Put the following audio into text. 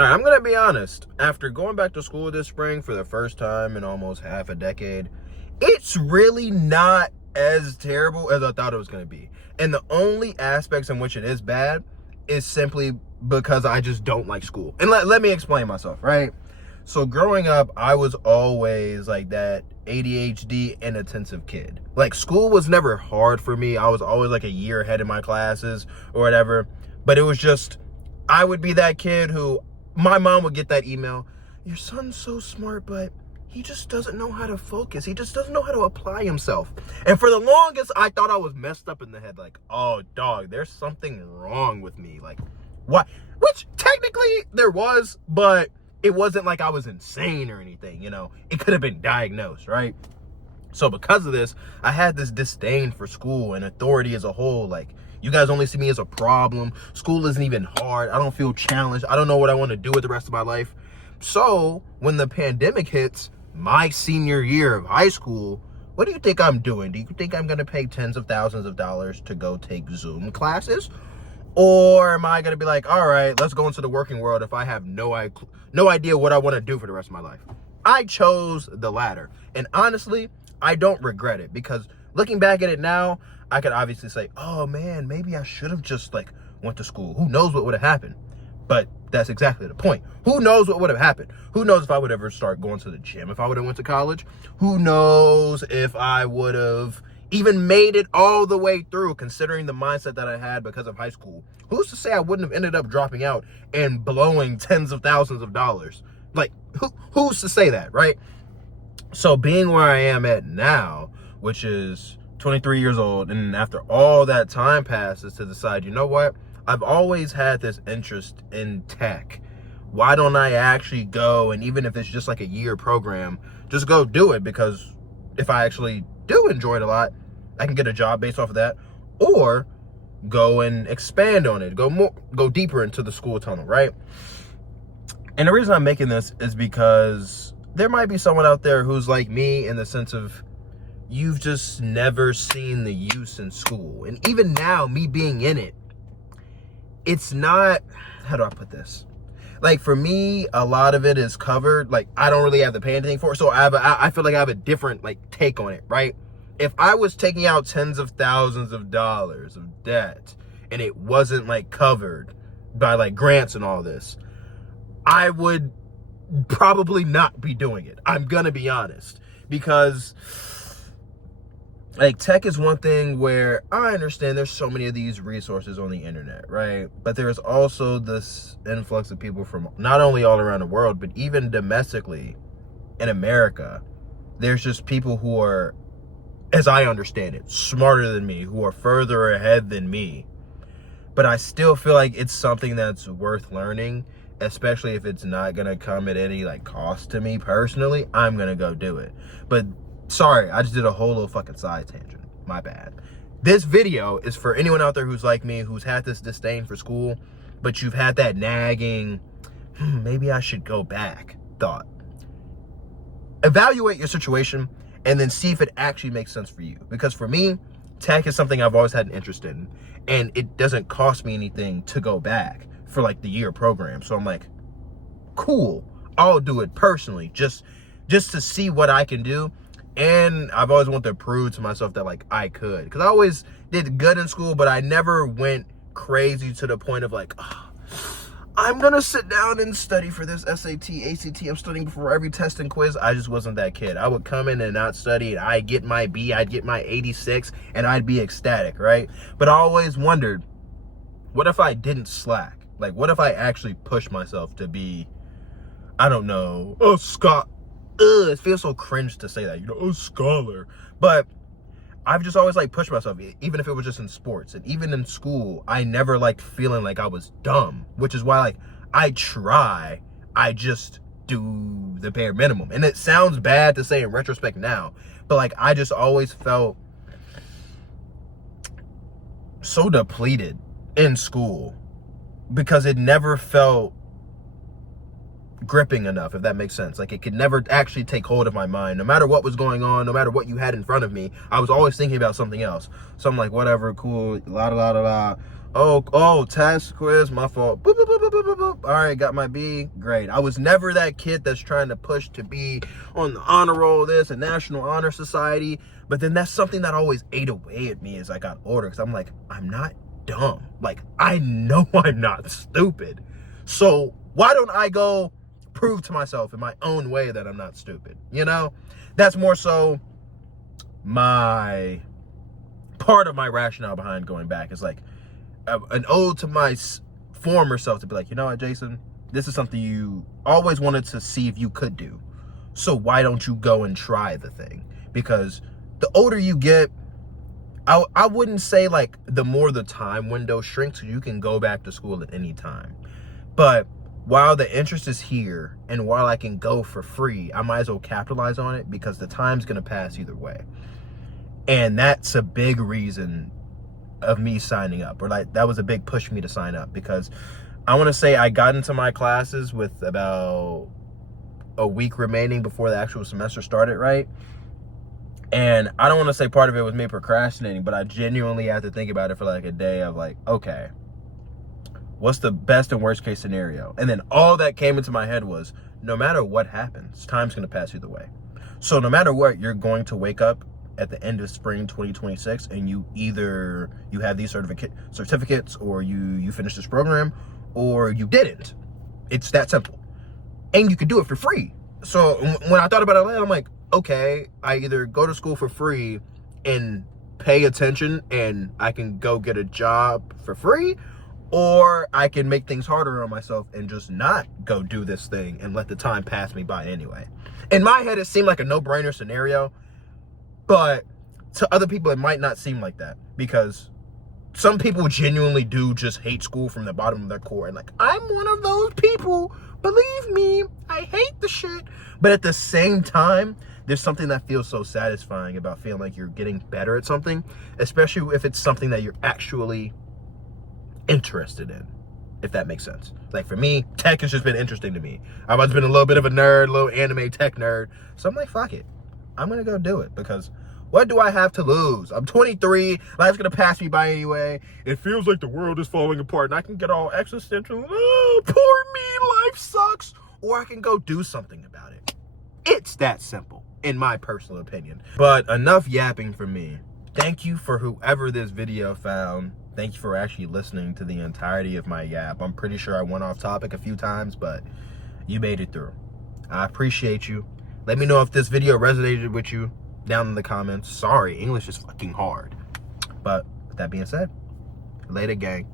All right, I'm going to be honest. After going back to school this spring for the first time in almost half a decade, it's really not as terrible as I thought it was going to be. And the only aspects in which it is bad is simply because I just don't like school. And let me explain myself, right? So growing up, I was always like that ADHD inattentive kid. Like, school was never hard for me. I was always like a year ahead in my classes or whatever. But it was just, I would be that kid who, my mom would get that email, your son's so smart, but he just doesn't know how to focus. He just doesn't know how to apply himself. And for the longest, I thought I was messed up in the head. Like, oh, dog, there's something wrong with me. Like, what? Which technically there was, but it wasn't like I was insane or anything, you know. It could have been diagnosed, right? So because of this, I had this disdain for school and authority as a whole. Like, you guys only see me as a problem. School isn't even hard. I don't feel challenged. I don't know what I want to do with the rest of my life. So when the pandemic hits, my senior year of high school, what do you think I'm doing? Do you think I'm going to pay tens of thousands of dollars to go take Zoom classes? Or am I going to be like, all right, let's go into the working world if I have no idea what I want to do for the rest of my life? I chose the latter. And honestly, I don't regret it, because looking back at it now, I could obviously say, oh man, maybe I should have just like went to school. Who knows what would have happened? But that's exactly the point. Who knows what would have happened? Who knows if I would ever start going to the gym if I would have went to college? Who knows if I would have even made it all the way through, considering the mindset that I had because of high school? Who's to say I wouldn't have ended up dropping out and blowing tens of thousands of dollars? Like, who's to say that, right? So being where I am at now, which is 23 years old, and after all that time passes to decide, you know what? I've always had this interest in tech. Why don't I actually go, and even if it's just like a year program, just go do it? Because if I actually do enjoy it a lot, I can get a job based off of that, or go and expand on it, go deeper into the school tunnel, right? And the reason I'm making this is because there might be someone out there who's like me, in the sense of, you've just never seen the use in school. And even now, me being in it, it's not, how do I put this? Like, for me, a lot of it is covered. Like, I don't really have to pay anything for it. So I feel like I have a different like take on it, right? If I was taking out tens of thousands of dollars of debt and it wasn't like covered by like grants and all this, I would probably not be doing it. I'm gonna be honest, because like, tech is one thing where I understand there's so many of these resources on the internet, right? But there's also this influx of people from not only all around the world, but even domestically in America. There's just people who are, as I understand it, smarter than me, who are further ahead than me. But I still feel like it's something that's worth learning, especially if it's not going to come at any like cost to me personally. I'm going to go do it. But sorry, I just did a whole little fucking side tangent. My bad. This video is for anyone out there who's like me, who's had this disdain for school, but you've had that nagging, maybe I should go back thought. Evaluate your situation and then see if it actually makes sense for you. Because for me, tech is something I've always had an interest in, and it doesn't cost me anything to go back for like the year program. So I'm like, cool, I'll do it personally, just to see what I can do. And I've always wanted to prove to myself that like I could, because I always did good in school, but I never went crazy to the point of like, oh, I'm gonna sit down and study for this SAT, ACT, I'm studying before every test and quiz. I just wasn't that kid. I would come in and not study, and I'd get my B, I'd get my 86, and I'd be ecstatic, right? But I always wondered, what if I didn't slack? Like, what if I actually pushed myself to be, I don't know, a Scott. It feels so cringe to say that, you know, a scholar. But I've just always like pushed myself, even if it was just in sports. And even in school, I never liked feeling like I was dumb, which is why like I try, I just do the bare minimum. And it sounds bad to say in retrospect now, but like I just always felt so depleted in school because it never felt gripping enough, if that makes sense. Like, it could never actually take hold of my mind. No matter what was going on, no matter what you had in front of me, I was always thinking about something else. So I'm like, whatever, cool, la la la la la. Oh, test, quiz, my fault. Boop, boop, boop, boop, boop, boop. All right, got my B. Great. I was never that kid that's trying to push to be on the honor roll, this, a National Honor Society. But then that's something that always ate away at me as I got older. Because I'm like, I'm not dumb. Like, I know I'm not stupid. So why don't I go prove to myself in my own way that I'm not stupid? You know? That's more so my part of my rationale behind going back. Is like, an ode to my former self to be like, you know what, Jason, this is something you always wanted to see if you could do. So why don't you go and try the thing? Because the older you get, I wouldn't say like the more the time window shrinks, you can go back to school at any time. But while the interest is here and while I can go for free, I might as well capitalize on it because the time's going to pass either way. And that's a big reason of me signing up, or like that was a big push for me to sign up, because I want to say I got into my classes with about a week remaining before the actual semester started, right? And I don't want to say part of it was me procrastinating, but I genuinely had to think about it for like a day of like, okay, what's the best and worst case scenario? And then all that came into my head was, no matter what happens, time's going to pass either way. So no matter what, you're going to wake up at the end of spring 2026 and you either you have these certificates or you finish this program or you didn't. It's that simple. And you can do it for free. So when I thought about it, I'm like, okay, I either go to school for free and pay attention and I can go get a job for free, or I can make things harder on myself and just not go do this thing and let the time pass me by anyway. In my head, it seemed like a no-brainer scenario. But to other people, it might not seem like that, because some people genuinely do just hate school from the bottom of their core. And like, I'm one of those people. Believe me, I hate the shit. But at the same time, there's something that feels so satisfying about feeling like you're getting better at something, especially if it's something that you're actually interested in, if that makes sense. Like for me, tech has just been interesting to me. I've always been a little bit of a nerd, a little anime tech nerd. So I'm like, fuck it. I'm going to go do it, because what do I have to lose? I'm 23. Life's going to pass me by anyway. It feels like the world is falling apart and I can get all existential. Oh, poor me. Life sucks. Or I can go do something about it. It's that simple, in my personal opinion. But enough yapping from me. Thank you for whoever this video found. Thank you for actually listening to the entirety of my yap. I'm pretty sure I went off topic a few times, but you made it through. I appreciate you. Let me know if this video resonated with you down in the comments. Sorry, English is fucking hard. But with that being said, later, gang.